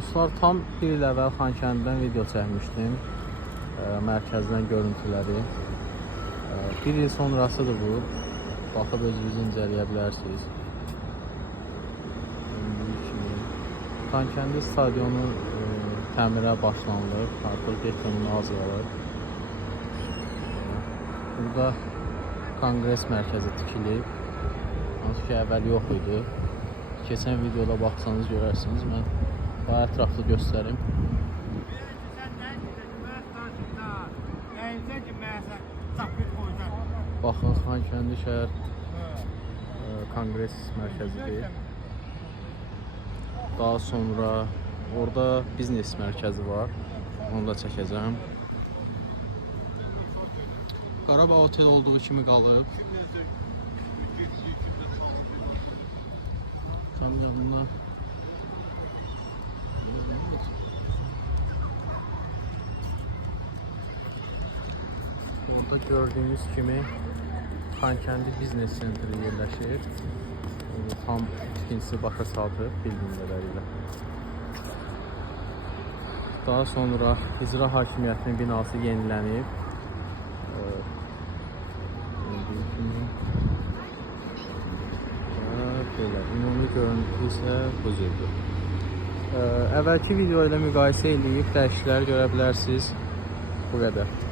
Dostlar, tam bir il əvvəl Xankəndidən video çəkmişdim. Mərkəzdən görüntüləri. Bir il sonrasıdır bu. Baxıb özünüz incələyə bilərsiniz. Xankəndi stadionu təmirə başlanılır. Artıq betonunu azalır. Burada Konqres mərkəzi tikilib. Hansı ki, əvvəl yox idi. Keçən videoda baxsanız görərsiniz. Mən daha ətraflı göstərim. Baxın, Xankəndi şəhər Konqres mərkəzidir. Daha sonra orada biznes mərkəzi var. Onu da çəkəcəm. Qarabağ otel olduğu kimi qalıb. Tam yanında orada gördüğünüz kimi Xankəndi biznes sentri yerləşir. Tam tikintisi başa çatıb bildiyim qədərilə. Daha sonra İcra Hakimiyyətinin binası yenilənib. Belə, ümumi görüntü isə bu cürdür. Əvvəlki video ilə müqayisə edib dəyişiklikləri görə bilərsiniz. Bu qədər.